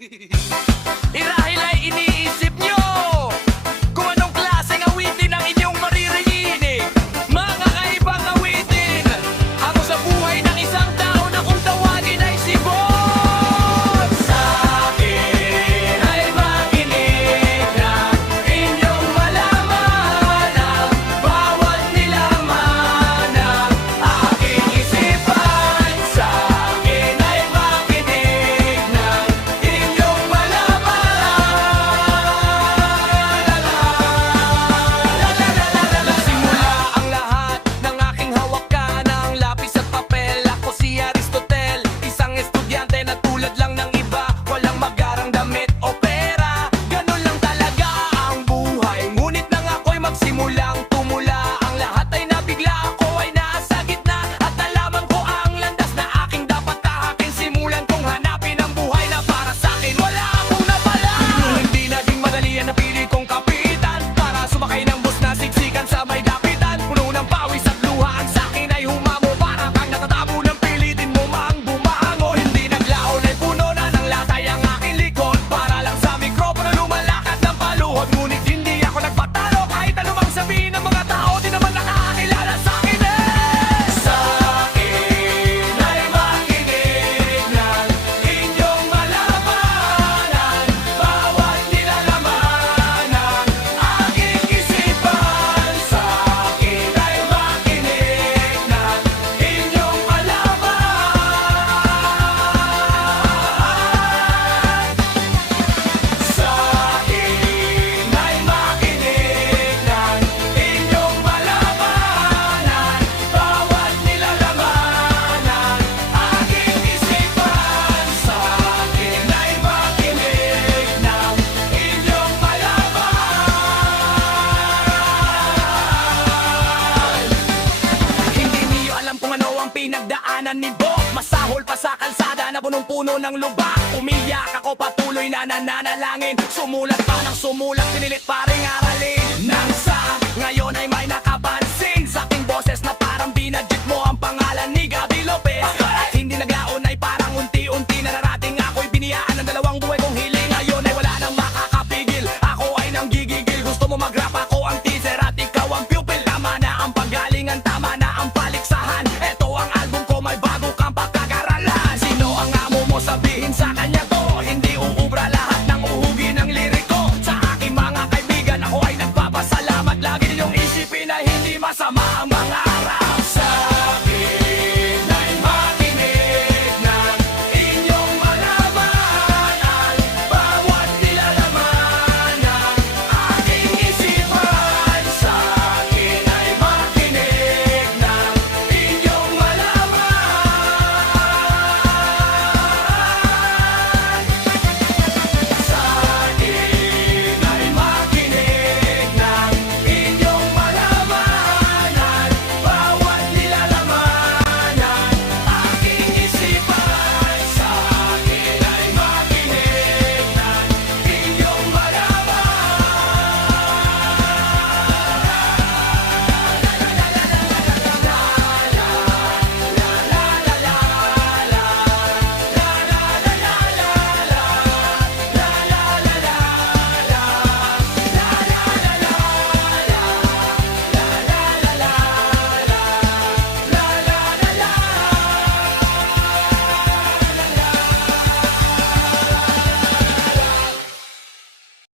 Irahil ay iniisip nyo kung anong klaseng awitin ang inyong maririnig. Mga kaibang awitin habang sa buhay ng isang tao na kung tawagin ay si Boss. Sa akin ay makinig na inyong malaman ang bawat nilaman ng aking isipan. Sa akin ay makinig na inyong malaman. Nagsimula ang lahat ng aking hawakan ng lapis at papel. Ako si Aristotel, isang estudyante na tulad lang ng iba. Walang magarang damit o pera, ganun lang talaga ang buhay. Ngunit nang ako'y magsimulang tumula, ang lahat ay nabigla, ako ay nasa gitna. At nalaman ko ang landas na aking dapat tahakin. Simulan kong hanapin ang buhay na para sa'kin wala akong napala. Hindi naging madali ang napili kong kapitan para sumakay ng bus na siksikan sa may dapitan. Puno ng pawis at luha ang sa'kin ay humamo. Para kang natatabo ng pilitin mo mang bumango. Hindi naglaon ay puno na ng latay ang aking likod para lang sa mikropono lumalakad ng paluhod. Ngunit hindi ako nagpatalo kahit anumang sabihin ng mga tao. Di naman nakakakilala sa'kin Sa akin ay makinig ng inyong malamanan bawat nilalaman ng aking isipan. Sa akin ay makinig ng inyong malaman. Sa akin ay makinig ng inyong malamanan bawat nilalaman ng aking isipan. Sa akin ay makinig ng inyong malaman. Hindi niyo alam kung ano ang pinagdaanan ni Bo. Masahol pa sa kalsada na punong-puno ng lubak. Umiyak ako patuloy na nananalangin. Sumulat pa ng sumulat, pinilit pa ring aralin. Nang sa ngayon ay may nakapansin sa aking boses na parang binadjit mo ang pangalan ni Gabi Lopez. At